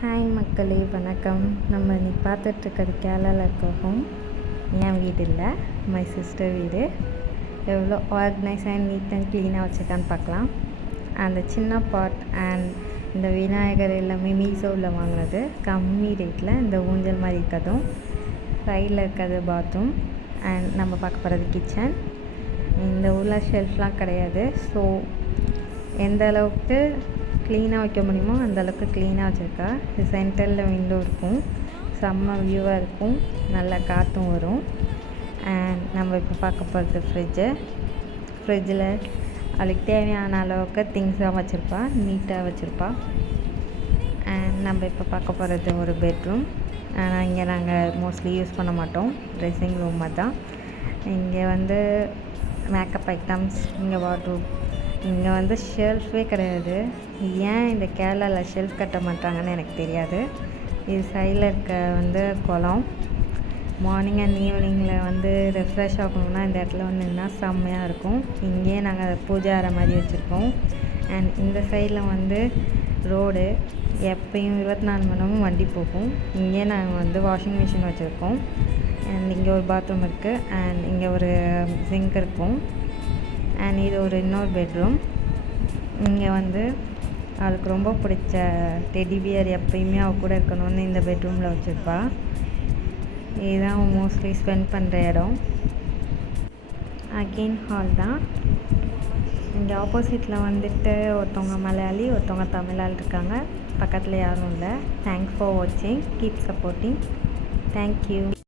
Hi மக்களே, வணக்கம். நம்ம இன்னைக்கு பார்த்துட்ருக்கிறது கேரளாவில் இருக்க ஹோம். என் வீடு இல்லை, மை சிஸ்டர் வீடு. எவ்வளோ ஆர்கனைஸ் அண்ட் நீட் அண்ட் க்ளீனாக வச்சுருக்கான்னு பார்க்கலாம். அந்த சின்ன பாட் அண்ட் இந்த விநாயகர் எல்லாமே மீஷோவில் வாங்கினது கம்மி ரேட்டில். இந்த ஊஞ்சல் மாதிரி இருக்கிறதும், சைடில் இருக்கிறது பாத்ரூம், அண்ட் நம்ம பார்க்க போகிறது கிச்சன். இந்த ஊரில் ஷெல்ஃப்லாம் கிடையாது. ஸோ எந்த அளவுக்கு க்ளீனாக வைக்க முடியுமோ அந்தளவுக்கு க்ளீனாக வச்சுருக்கா. இது சென்டரில் விண்டோ இருக்கும், செம்ம வியூவாக இருக்கும், நல்லா காற்றும் வரும். அண்ட் நம்ம இப்போ பார்க்க போகிறது ஃப்ரிட்ஜில் அவளுக்கு தேவையான அளவுக்கு திங்ஸாக வச்சுருப்பா, நீட்டாக வச்சுருப்பா. அண்ட் நம்ம இப்போ பார்க்க போகிறது ஒரு பெட்ரூம். ஆனால் இங்கே நாங்கள் மோஸ்ட்லி யூஸ் பண்ண மாட்டோம், ட்ரெஸ்ஸிங் ரூம் தான். இங்கே மேக்கப் ஐட்டம்ஸ், இங்கே வார்ட்ரூப், இங்கே ஷெல்ஃபே கிடையாது. ஏன் இந்த கேரளாவில் ஷெல்ஃப் கட்ட மாட்டாங்கன்னு எனக்கு தெரியாது. இது சைடில் இருக்க குளம். மார்னிங் அண்ட் ஈவினிங்கில் ரெஃப்ரெஷ் ஆகணும்னா இந்த இடத்துல நின்னா செம்மையாக இருக்கும். இங்கேயே நாங்கள் பூஜை அறை மாதிரி வச்சுருக்கோம். அண்ட் இந்த சைடில் ரோடு, எப்பயும் 24 மணி நேரமும் வண்டி போகும். இங்கேயே நாங்கள் வாஷிங் மிஷின் வச்சுருக்கோம். அண்ட் இங்கே ஒரு பாத்ரூம் இருக்குது, அண்ட் இங்கே ஒரு சிங்க் இருக்கும். அண்ட் இது இன்னொரு பெட்ரூம். இங்கே அவளுக்கு ரொம்ப பிடிச்ச டெடி பியர் எப்பயுமே அவள் கூட இருக்கணும்னு இந்த பெட்ரூமில் வச்சுருப்பா. இதுதான் அவன் மோஸ்ட்லி ஸ்பெண்ட் பண்ணுற இடம். அகெயின் ஹால் தான். இங்கே ஆப்போசிட்டில் ஒருத்தவங்க மலையாளி, ஒருத்தவங்க தமிழால் இருக்காங்க. பக்கத்தில் யாரும் இல்லை. தேங்க்ஸ் ஃபார் வாட்சிங், கீப் சப்போர்ட்டிங். தேங்க்யூ.